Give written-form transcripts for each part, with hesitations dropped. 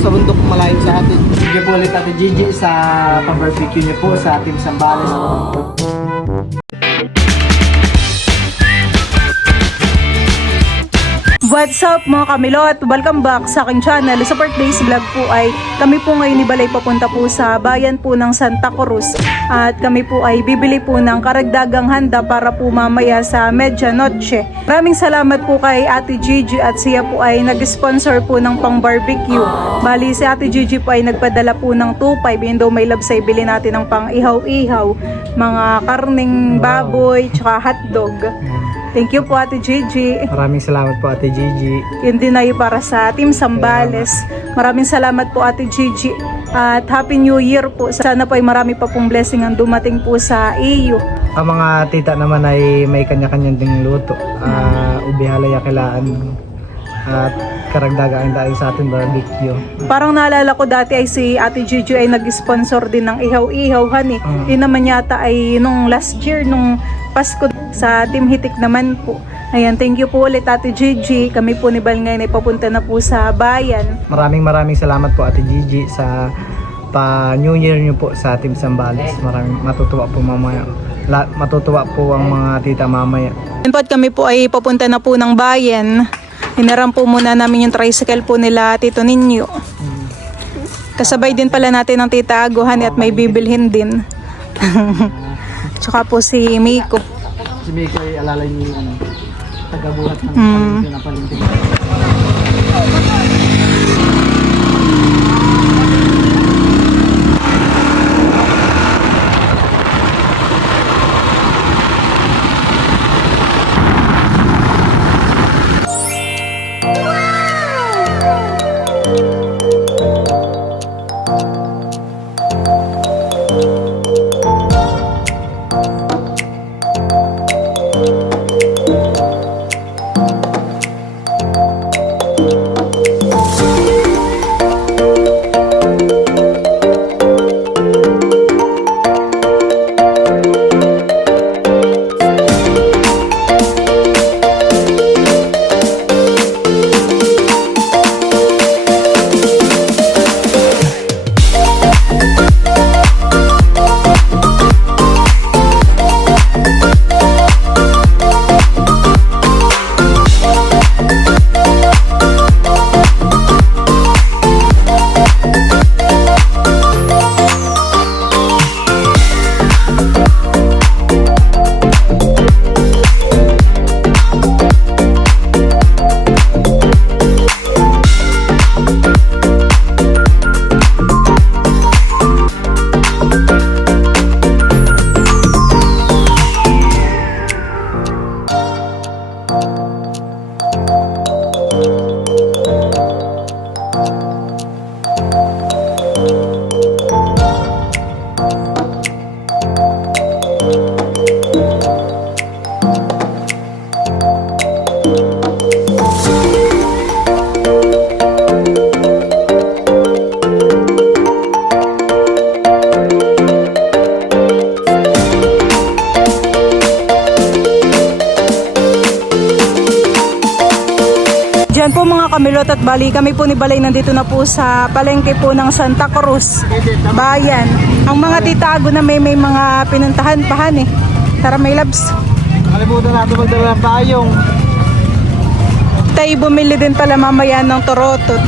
sa bundok malayo sa atin. Sige po ulit Ate Gigi sa pang-barbecue niyo po sa Team Sambales. What's up mga kamilot? Welcome back sa aking channel. Sa birthdays vlog po ay kami po ngayon ni Balay papunta po sa bayan po ng Santa Cruz. At kami po ay bibili po ng karagdagang handa para po mamaya sa medianoche. Maraming salamat po kay Ate Gigi at siya po ay nag-sponsor po ng pang barbecue. Bali si Ate Gigi po ay nagpadala po ng 2.5 yun daw may labsay bili natin ng pang ihaw-ihaw. Mga karning baboy tsaka hotdog. Thank you po Ate Gigi. Maraming salamat po Ate Gigi. Yun din ay para sa Team Sambales. Maraming salamat po Ate Gigi. At Happy New Year po. Sana po ay marami pa pong blessing ang dumating po sa iyo. Ang mga tita naman ay may kanya-kanyang ding luto. Ubi halaya kilaan at karagdagaan dahil sa ating barbecue. Parang naalala ko dati ay si Ate Gigi ay nag-sponsor din ng ihaw-ihaw hani. Yun naman yata ay nung last year, nung Pasko sa Team Hitik naman po. Ayan, thank you po ulit Ate Gigi. Kami po ni Bal ngayon ay papunta na po sa bayan. Maraming salamat po Ate Gigi sa pa-New Year niyo po sa Team Sambales. Maraming matutuwa po mamaya. Matutuwa po ang mga tita mamaya. Yan po at kami po ay papunta na po ng bayan. Hinaram po muna namin yung tricycle po nila Tito Ninyo. Kasabay din pala natin ng Tita Aguhan at may bibilhin din. Tsaka po si Miko. Si Miko ay alalay niyo yung tagabuhat ng palengke na palengke. Diyan po mga kamilot at bali, kami po ni Balay nandito na po sa palengke po ng Santa Cruz bayan. Ang mga titago na may mga pinuntahan pahan eh. Tara may labs. Kalimutan natin magdala ng payong. Tayo bumili din pala mamaya ng torotot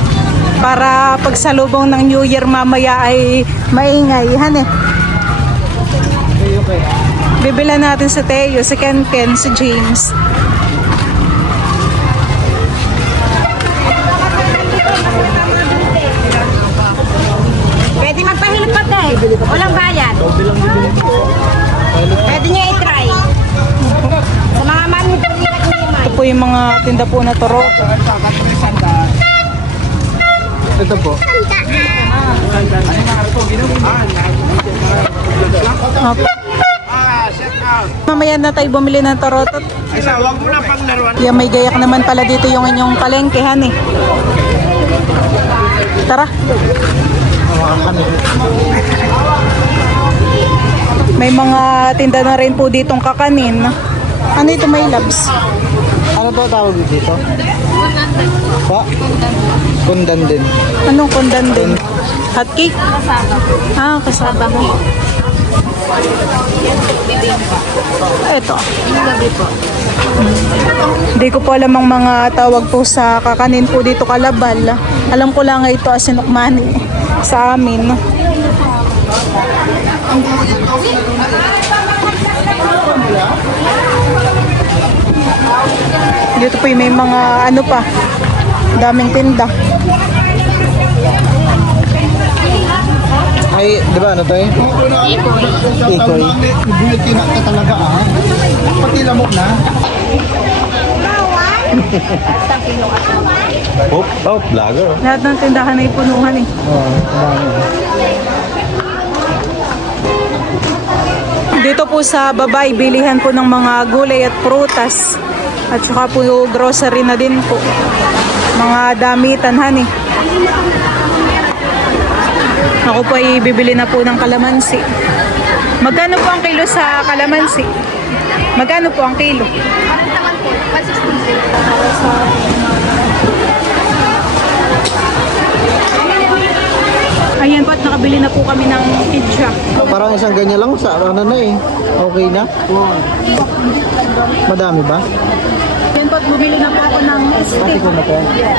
para pagsalubong ng New Year mamaya ay maingay. Han eh. Bibilan natin si Teo, si Ken, si James. Pwede magpahilot pa tayo. Walang bayad. Pwede nyo i-try. Sa mga manipurikat nyo Ito po yung mga tinda po na torotot. Ito po. Okay. Mamaya na tayo bumili ng torotot. Ay sa, wag mo na panglaruan. Yan, may gayak naman pala dito yung inyong palengkehan eh. Tara. May mga tinda na rin po ditong kakanin. Ano ito, may labs? Ano to tawag dito? Pa? Kundan din. Anong kundan din? Hot cake? Ah, kasama mo. Ito. Hindi ko po alam ang mga tawag po sa kakanin po dito kalabal. Alam ko lang ito as sinukmani sa amin. Dito po may mga ano pa, daming tinda. Ay, di ba ano to eh? Ikoy. Bulit ka talaga ah. Pati lamok na. Vlogger. Lahat ng tindahan ay punuhan eh. Dito po sa baba, bilihan po ng mga gulay at prutas. At saka po grocery na din po. Mga damitan, honey. Ako po ay bibili na po ng kalamansi. Magkano po ang kilo sa kalamansi? Magkano po ang kilo? Ayan po at nakabili na po kami ng pizza. Parang isang ganyan lang sa ano na eh. Okay na? Madami ba? Ayan po at bumili na po ako ng steak. Pati ko na po.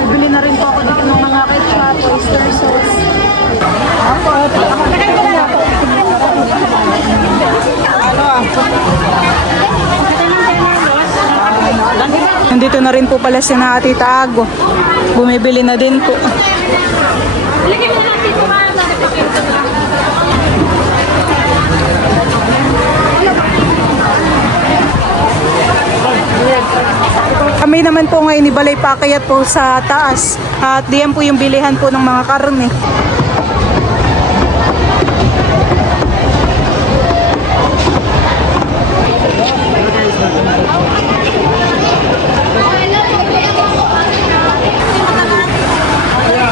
Bumili na rin po ako dito ng mga ketchup, oyster sauce. Nandito na rin po pala si na Ate Tago. Bumibili na din po. Kami naman po ngayon ibalay pakayat po sa taas. At diyan po yung bilihan po ng mga karne.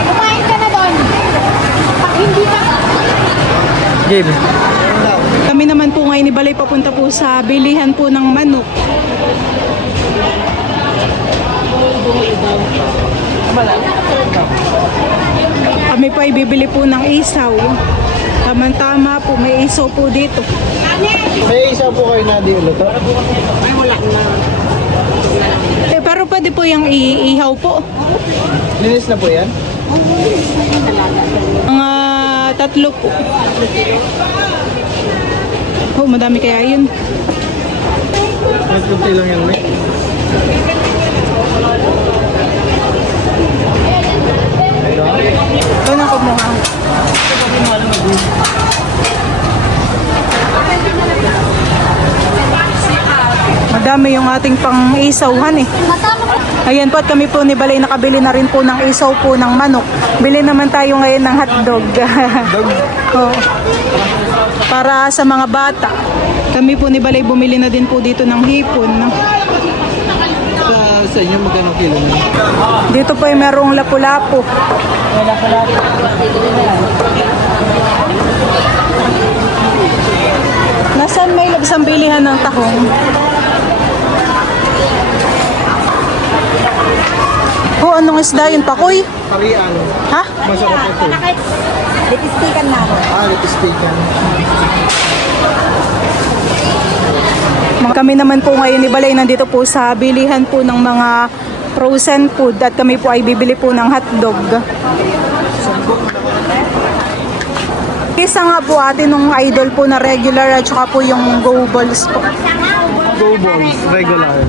Kumain ka na doon. Pag hindi ka... Game. Kami naman po ngayon ibalay papunta po sa bilihan po ng manok. Kami po ay bibili po ng isaw. Tama-tama po, may isaw po dito. May isa po kayo na di ulo to? Pero pwede po yung ihaw po. Linis na po yan? Mga 3 po. Oh, madami kaya yun. Mas kunti lang yan, may. Ito na ko mukha. Madami yung ating pang-isawhan eh. Ayan po at kami po ni Balay nakabili na rin po ng isaw po ng manok. Bili naman tayo ngayon ng hotdog. Oh. Para sa mga bata. Kami po ni Balay bumili na din po dito ng hipon. Sa inyo magkano kilo na? Dito po ay merong lapu-lapu. Nasaan may labsang bilihan ng tahong? Oh, anong isda yun? Pakoy? Parian. Ha? Masarap ito. Lipistikan na. Lipstick yan. Kami naman po ngayon ni Balay nandito po sa bilihan po ng mga frozen food at kami po ay bibili po ng hotdog. Isa nga po ate nung idol po na regular at saka po yung go balls po. Go balls, regular.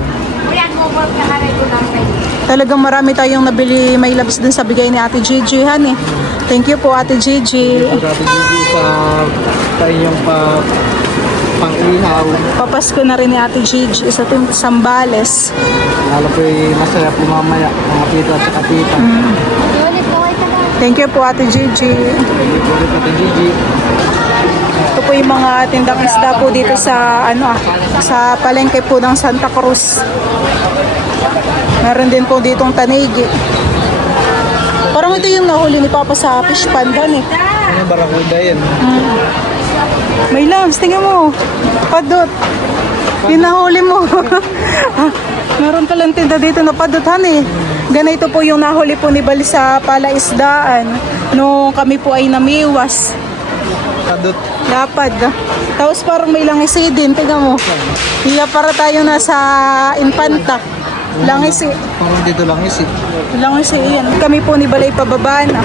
Talagang marami tayong nabili may labs dun sa bigay ni Ate Gigi Han eh. Thank you po Ate Gigi. Dati dito sa inyong pang-ihaw. Papasko na rin ni Ate Gigi sa Sambales. Lalo po masaya po mamaya mga tito at saka tita. Thank you po Ate Gigi. Ulit Ate Gigi. Ito po yung mga tindang isda po dito sa sa palengke po ng Santa Cruz. Meron din po ditong tanigi. Parang ito yung nahuli ni Papa sa fish pond eh. Ano barakuda yan? May lambs, tingnan mo. Padot. Yung nahuli mo. Meron palang tinda dito na padutan eh. Ganito po yung nahuli po ni Bal sa palaisdaan. Nung kami po ay namiwas. Kadot. Lapad. Tapos parang may langisi din. Tingnan mo. Hiya para tayo nasa Infanta. Langisi. Parang dito lang is Langisi yan. Kami po ni Balay pababa na.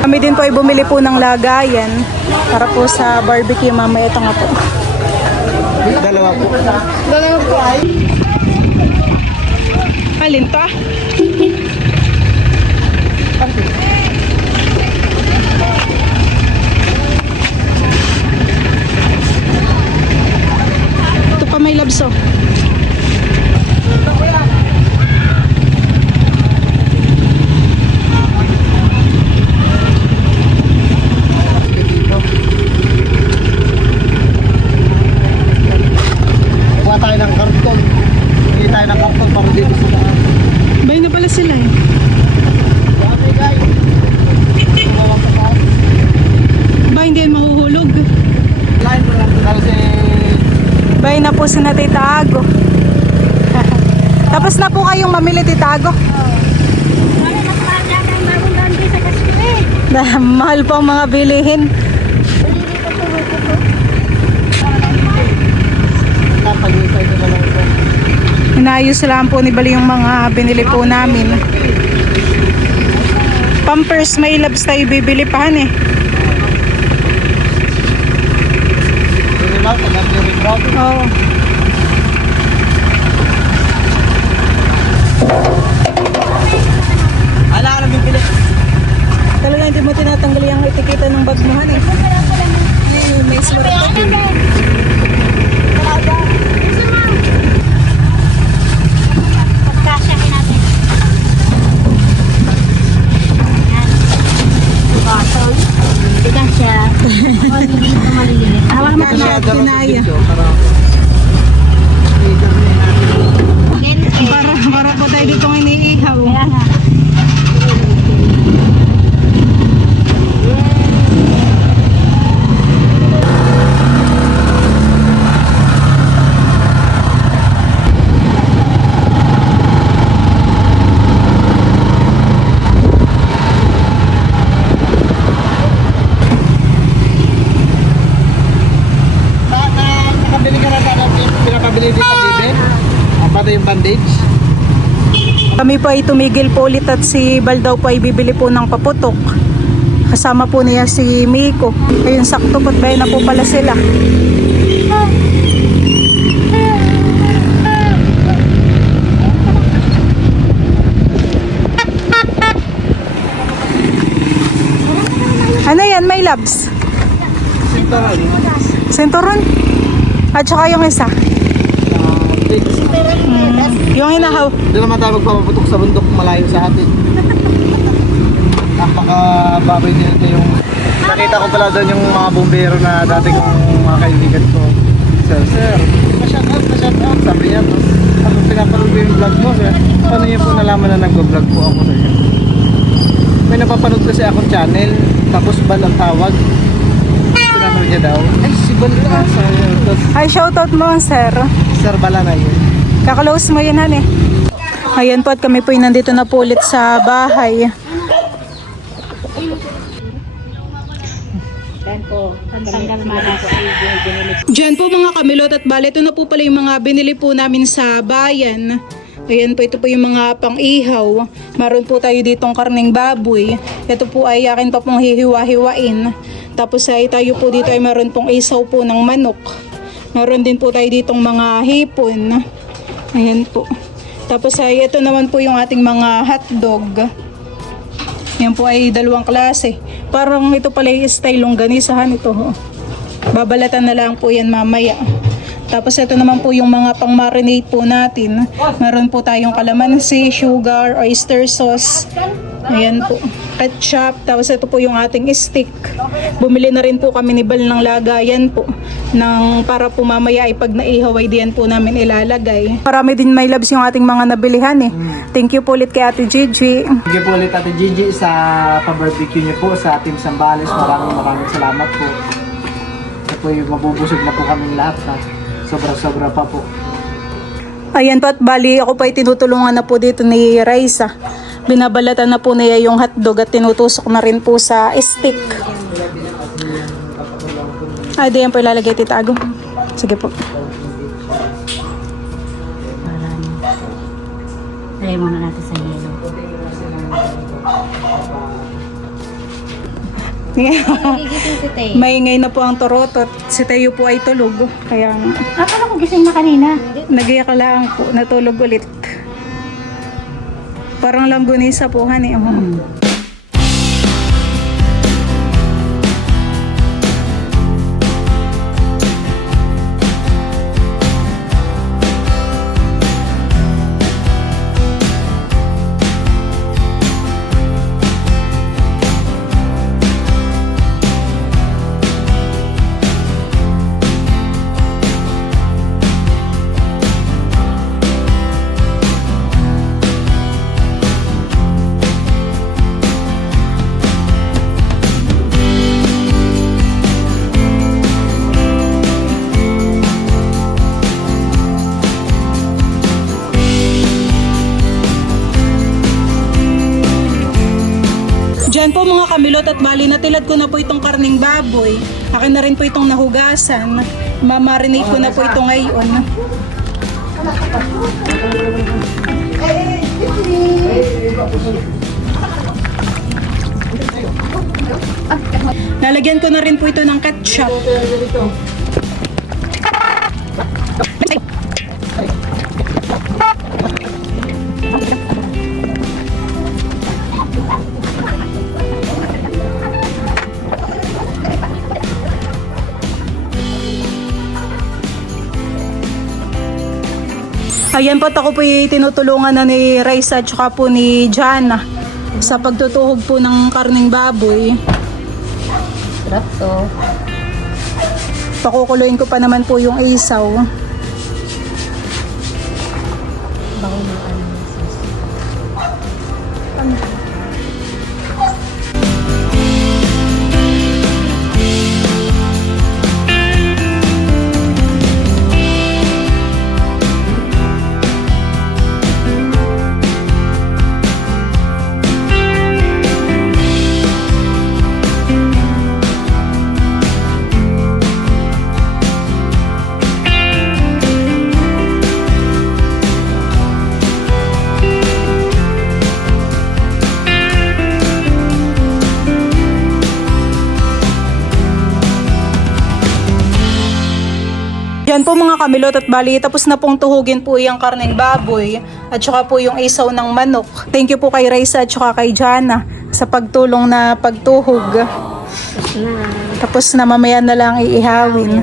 Kami din po ay bumili po ng lagayan para po sa barbecue mamaya. Ito nga po. Dalawa po. Alin to? Ito pa may labso. Kuha tayo ng karton. Hindi tayo ng karton para dito sa daan. Bay na pala sila eh. Okay guys. Ba hindi yan mahuhulog. Line mo lang kasi Bay na po si na Tita Ago. Tapos na po kayong mamili Tita Ago. Mahal po ang mga bilihin. napag-isay ko na lang ito. Inayos lang po ni Bali yung mga binili po namin. Pampers may labs tayo bibili pa eh. Hindi lang, pag-ring route. Oo. Ala ka namin pili. Talaga hindi mo tinatanggal yung etiketa ng bag mo eh. May sulat. Pagkasyahin natin. Yan. Bottle. Pagkasya. Maliliit. Hawak mo Kasya at kinaya. Para po tayo dito ngayon iniihaw. Kaya nga. Nakabili ka na sana pinapabili dito sa bibe? Ang pati yung bandage? Kami po ay tumigil po ulit at si Bal daw po ay bibili po ng paputok. Kasama po niya si Miko. Ayun sakto po't bayan na po pala sila. Ano yan? May labs? Sintaran. Senturon? At saka yung isa? Yung hinahaw. Doon naman tayo magpapaputok sa bundok malayo sa atin. Napaka-baboy din ito yung... Nakita ko pala doon yung mga bumbero na dati kong mga kaibigan ko. Sir, pa-shout out, sabi niya. Ako pinapanood ko yung vlog mo, sir. Paano niyo po nalaman na nag-vlog po ako sa iyo? May napapanood kasi akong channel, tapos Bal ang tawag. Pinanood niya daw, ay si Bal ka. Tapos, Ay, shoutout mo, sir. Sir Bala na yun. Kakalose mo yun, han eh. Ayan po at kami po nandito na po ulit sa bahay. Yan po. Tanggal malas. Diyan po mga kamilot at bale, ito na po pala yung mga binili po namin sa bayan. Ayan po, ito po yung mga pang-ihaw. Meron po tayo ditong karneng baboy. Ito po ay akin pa pong hihiwa-hiwain. Tapos ay tayo po dito ay meron pong isaw po ng manok. Meron din po tayo ditong mga hipon. Ayan po. Tapos ay ito naman po yung ating mga hotdog. Yan po ay dalawang klase. Parang ito pala yung style longganisahan ito. Ho. Babalatan na lang po yan mamaya. Tapos ito naman po yung mga pang-marinate po natin. Meron po tayong kalamansi, sugar, oyster sauce. Ayan po. Ketchup. Tapos ito po yung ating stick. Bumili na rin po kami ni Bal ng lagayan po. Para po mamaya ay pag naihaw ay diyan po namin ilalagay. Marami din may labs yung ating mga nabilihan eh. Thank you po ulit kay Ate Gigi. Thank you po ulit Ate Gigi sa pa-barbecue niyo po sa Team Sambales. Maraming salamat po. Ito po yung mabubusog na po kaming lahat. Sobra-sobra pa po. Ayan po at bali ako po ay tinutulungan na po dito ni Raisa. Binabalatan na po niya yung hotdog at tinutusok na rin po sa stick. Diyan po ilalagay Tita Ago. Sige po. Lagay muna natin sa yelo. Gigising si Tay. Maingay na po ang torotot. Si Tayo po ay tulog. Kaya Akala ko gising na kanina. nagiyak lang po. Natulog ulit. Parang langgunisa po, honey. Diyan po mga kamilot at bali natilad ko na po itong karning baboy. Akin na rin po itong nahugasan. Mamarinate ko na po ito ngayon. Lalagyan ko na rin po ito ng ketchup. Ayan po, ako po tinutulungan na ni Raisa at saka po ni Jana sa pagtutuhog po ng karning baboy. Sarap to. Pakukuluin ko pa naman po yung isaw. Bago na ano. Yan po mga kamilot at bali, tapos na pong tuhugin po yung karneng baboy at saka po yung isaw ng manok. Thank you po kay Raisa at saka kay Jana sa pagtulong na pagtuhog. Tapos na mamaya na lang iihawin.